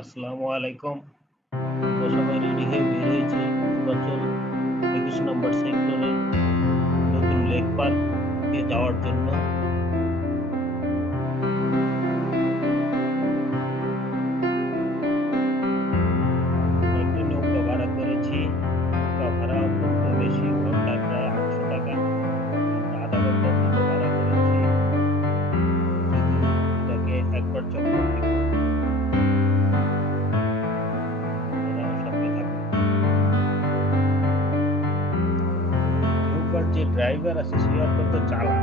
আসসালামু আলাইকুম। আমরা সবাই রেডি হয়ে বের হয়েছি পূর্বাচল ২১ নম্বর সেক্টরের নতুন লেক পার্কে যাওয়ার জন্য। একটা নৌকা ভাড়া করেছি। নৌকা ভাড়া অত্যন্ত বেশি, ঘন্টায় প্রায় ৮০০ টাকা। আমরা আধা ঘন্টার জন্য ভাড়া করেছি, শুধু এটাকে একবার চক্কর দিব। আপনারাও সাথে থাকুন। নৌকার যে ড্রাইভার আছে সে অত্যন্ত চালাক।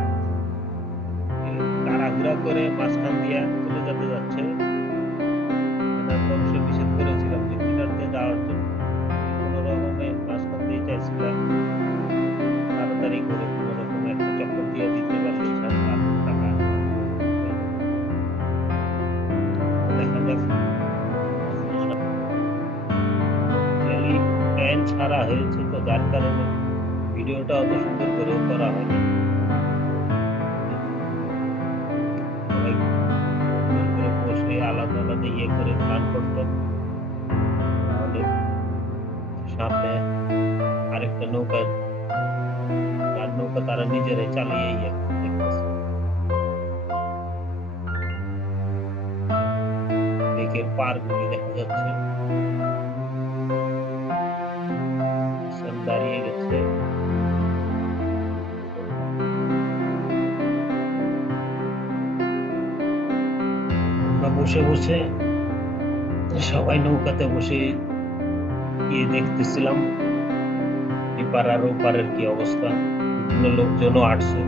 সে তাড়াহুড়া করে মাঝখান দিয়া চলে যাচ্ছে। আমরা অবশ্যই নিষেধ করেছিলাম যে কিনার দিয়ে যাওয়ার জন্য। কোনো রকমে মাঝখান দিয়ে চাইছিলাম তাড়াতাড়ি করে কোনো রকমে একটা চক্কর দিয়ে দিতে পারলে ৭,৮০০ টাকা হয়ে যেত। তো দেখা যাক অ্যাকচুয়ালি প্যান ছাড়া হয়েছে, তো যার কারণে ভিডিওটা অত সুন্দর করেও করা হয়নি। সবাই সুন্দর করে বসে আলাদা আলাদা ইয়ে করে প্ল্যান করতেন, তাহলে সামনে আরেকটা নৌকা, যার নৌকা তারা নিজেরাই চালিয়ে ইয়ে দেখতেছে। লেকের পাড়গুলি দেখা যাচ্ছে, সান দাঁড়িয়ে গেছে। আমরা বসে বসে সবাই নৌকাতে বসে গিয়ে দেখতেছিলাম এপার আর ওপারের কি অবস্থা। বিভিন্ন লোকজনও আসছে।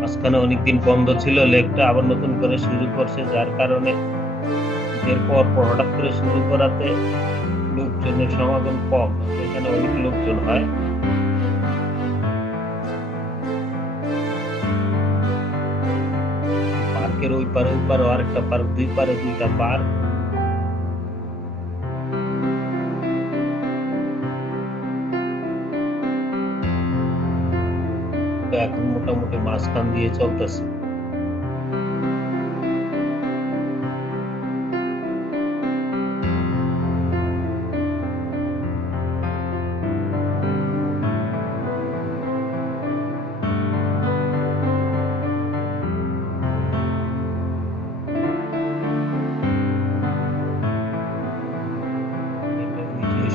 মাঝখানে অনেকদিন বন্ধ ছিল লেকটা, আবার নতুন করে শুরু করছে, যার কারণে ঈদের পর হঠাৎ করে শুরু করাতে লোকজনের সমাগম কম। এখানে অনেক লোকজন হয়। পার্কের ওই পারে ওই পারে আরেকটা পার্ক, দুই পারে দুইটা পার্ক। তো এখন মোটামুটি মাঝখান দিয়ে চলতেছে।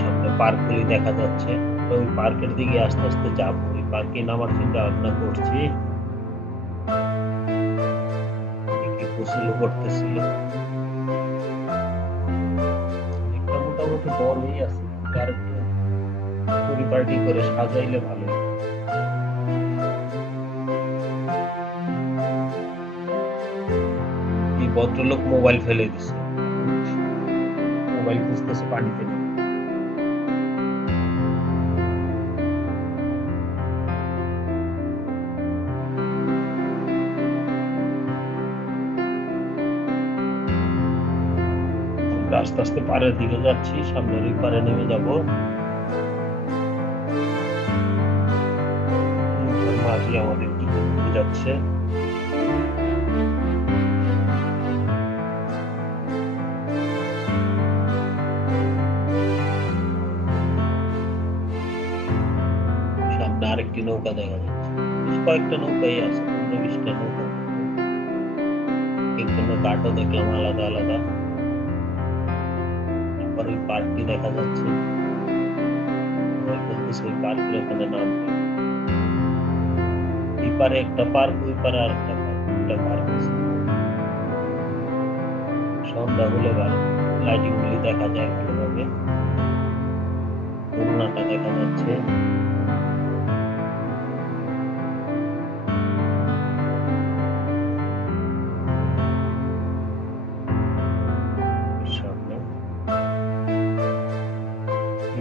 সামনে পার্কগুলি দেখা যাচ্ছে। ওই পার্কের দিকে আস্তে আস্তে যাবো। ওই পার্কে নামার চিন্তা ভাবনা করছি। গোসল করতেছিল, মোটামুটি বড়ই আছে, আর একটু পরিপাটি করে সাজাইলে ভালো। এই ভদ্রলোক মোবাইল ফেলে দিছে, মোবাইল খুঁজতেছে পানিতে নেমে। আস্তে আস্তে পাড়ের দিকে যাচ্ছি, সামনের ওই পাড়ে নেমে যাব। মাঝি আমাদের দিকে যাচ্ছে। সামনে আরেকটি নৌকা দেখা যাচ্ছে। কয়েকটা নৌকাই আছে, ১৫-২০টা নৌকা। এখানে ঘাটও দেখলাম আলাদা আলাদা। আবার ওই পার্কটি দেখা যাচ্ছে। সবাই বলতেছে ওই পার্কের ওখানে নাম নেই। এই পারে একটা পার্ক, ওই পারে আরেকটা পার্ক, দুটা পার্ক আছে। সন্ধ্যা হলে ভালো লাইটিং গুলি দেখা যায় ভালোভাবে। খুলনাটা দেখা যাচ্ছে। সামনে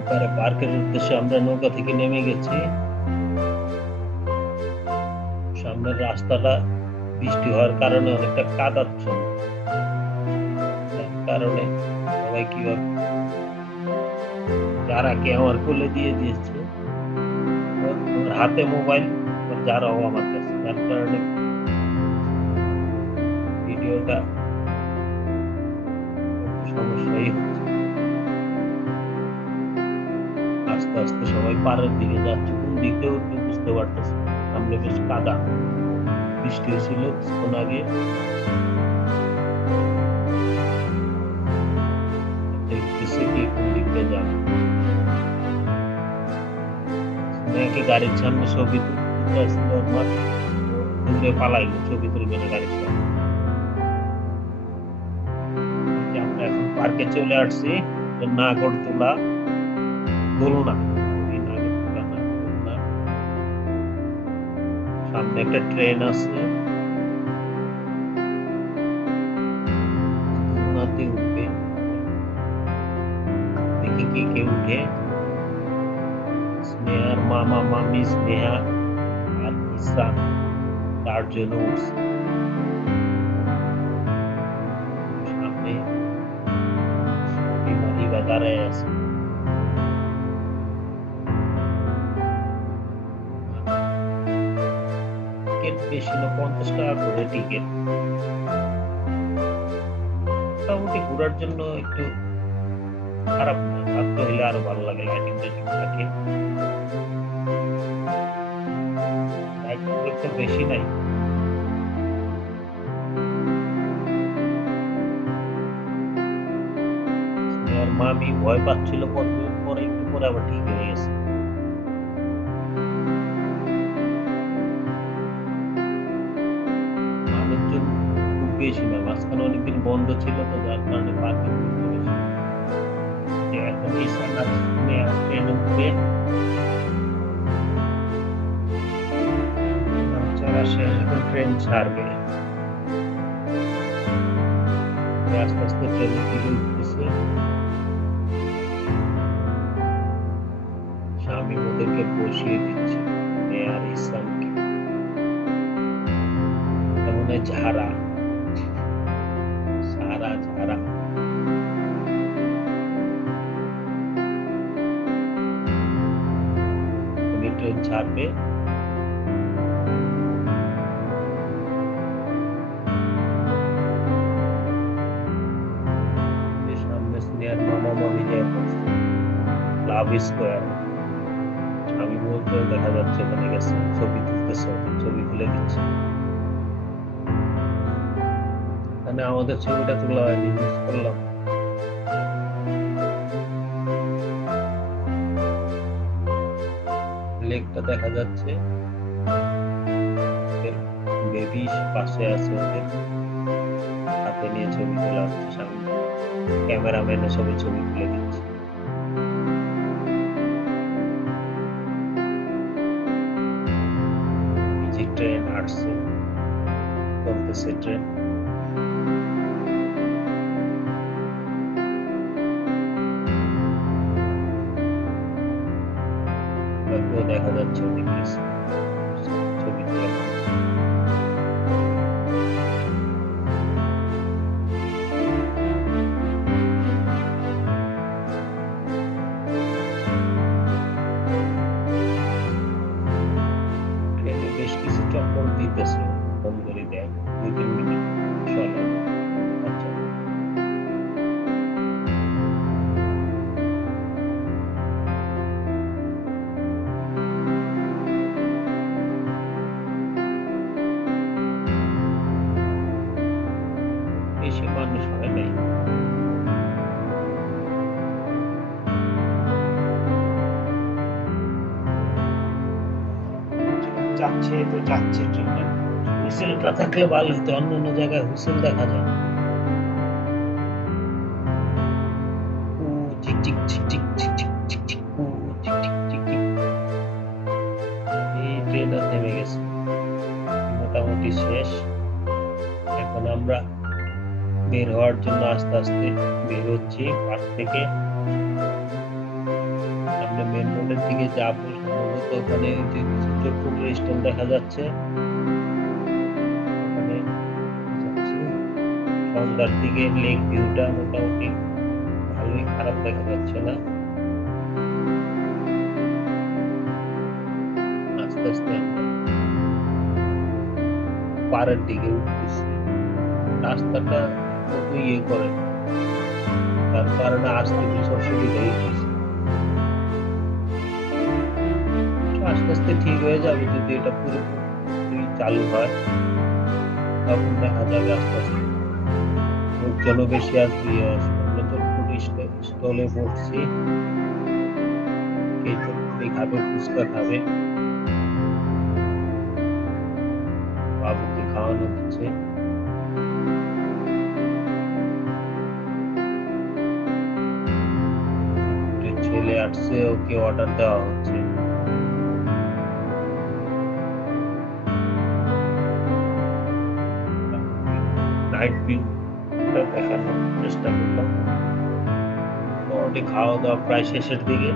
এপারে পার্কের উদ্দেশ্যে আমরা নৌকা থেকে নেমে গেছি। সামনের রাস্তাটা বৃষ্টি হওয়ার কারণে অনেকটা কাদাচ্ছন্ন, যার কারণে সবাই কিভাবে যারাকে আমার কোলে দিয়ে দিয়েছে, ওর হাতে মোবাইল, ওর যারাও আমার কাছে, যার কারণে ভিডিওটা একটু সমস্যাই সবাই পাড়ের দিকে যাচ্ছে, কোন দিক দিয়ে উঠবে বুঝতে পারতেছে। সামনে বেশ কাদা, বৃষ্টি হয়েছিল কিছুক্ষণ আগে। দেখতেছে কি কোন দিক দিয়ে যাবে। স্নেহাকে গাড়ির সামনে ছবি তুলতে আসছিল, ওর মা দূরে পালাইলো, ছবি তুলবে না গাড়ির সামনে। আমরা এখন পার্কে চলে আসছি, নাগরদোলা, দোলনা, নাগরদোলা না, দোলনা। সামনে একটা ট্রেন আছে, দোলনাতে উঠবে। দেখি কে কে উঠে। স্নেহার মামা মামি, স্নেহা আর ইসরান 4 জন উঠছে। সামনে বিমারিরা দাঁড়ায় আছে। টিকিট বেশি না, 50 টাকা করে টিকিট। মোটামুটি ঘোরার জন্য একটু খারাপ না, রাত্রে হইলে আরো ভালো লাগে, লাইটিং টাইটিং থাকে। লাইটিং একটু বেশি নাই। আর মামি ভয় পাচ্ছিল, পরে একটু পরে আবার ঠিক হয়ে গেছে। মানুষজন খুব বেশি না, মাঝখানে অনেকদিন বন্ধ ছিল তো, যার কারণে পার্কিং করতে বেশি। এখন ইসান আর স্নেহা ট্রেনে উঠবে, ট্রেন ছাড়বে। আস্তে আস্তে ট্রেনের দিকে উঠতেছে। স্বামী ওদেরকে বসিয়ে দিচ্ছে, মেয়ে আর ইসানকে। তেমন ঝাড়া সারা ঝাড়া। ট্রেন ছাড়বে, সামনে স্নেহার মামা মামি যায় পড়ছে লাভ স্কোয়ার। আমি বলতে দেখা যাচ্ছে ওখানে গেছে, ছবি তুলতেছে, ছবি তুলে দিচ্ছে। এখানে আমাদের ছবিটা তোলা হয়নি, মিস করলাম। লেকটা দেখা যাচ্ছে, বেবি পাশে আছে, ওদের হাতে নিয়ে ছবি তোলা হচ্ছে। সামনে ক্যামেরাম্যানে সবাই ছবি তুলে দিচ্ছে। ট্রেন আসছে, চলতেছে ট্রেন। দেখা যাচ্ছে ওদিকে ছবি তোলা। ট্রেনে বেশ কিছু চক্কর দিতেছে, ফোন করে দেয় 2-3 মিনিট চলে। আচ্ছা, বেশি মানুষ হয় নাই। যাচ্ছে তো যাচ্ছে ট্রেনে। হুইসেলটা থাকলে ভালো হতো, অন্য অন্য জায়গায় হুইসেল দেখা যায়। চিক চিক চিক চিক চিক চিক চিক চিক, চিক চিক চিক চিক। এই ট্রেন আর থেমে গেছে, মোটামুটি শেষ। এখন আমরা বের হওয়ার জন্য আস্তে আস্তে বের হচ্ছি পার্ক থেকে। আমরা মেন রোডের দিকে যাবো সম্ভবত। ওখানে যে কিছু ছোট ছোট স্টল দেখা যাচ্ছে, ওখানে যাচ্ছি। সন্ধ্যার দিকে লেক ভিউটা মোটামুটি ভালোই, খারাপ দেখা যাচ্ছে না। আস্তে আস্তে আমরা পাড়ের দিকে উঠতেছি। রাস্তাটা কত ইয়ে করে, তার কারণে আসতে বেশ অসুবিধা হয়েছে। আস্তে আস্তে ঠিক হয়ে যাবে যদি এটা পুরোপুরি চালু হয়, তখন দেখা যাবে আস্তে আস্তে লোকজনও বেশি আসবে। আমরা তো ফুড স্টলে বসছি, এই চটপটি খাবে, ফুচকা খাবে, বাবুকে খাওয়ানো হচ্ছে। ছেলে আসছে, ওকে অর্ডার দেওয়া হচ্ছে। নাইট ভিউটা দেখানোর চেষ্টা করলাম। মোটামুটি খাওয়া দাওয়া প্রায় শেষের দিকে,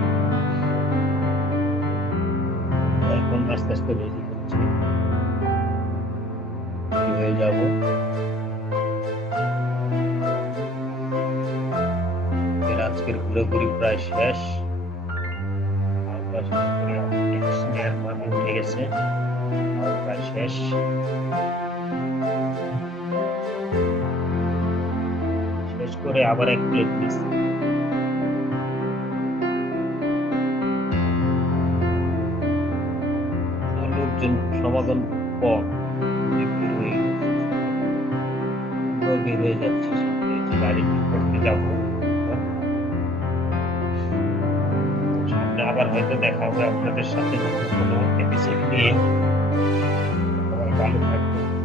এখন আস্তে আস্তে রেডি হচ্ছে, হয়ে যাব। আজকের ঘুরে প্রায় শেষ, উঠে গেছে, প্রায় শেষ। শেষ করে আবার এক প্লেট নিচ্ছি। লোকজন সমাগম কম, বের হয়ে যাচ্ছে, গাড়ি করতে যাবো। সামনে আবার হয়তো দেখা হবে আপনাদের সাথে নতুন কোনো এপিসোড নিয়ে। সবাই ভালো থাকবেন।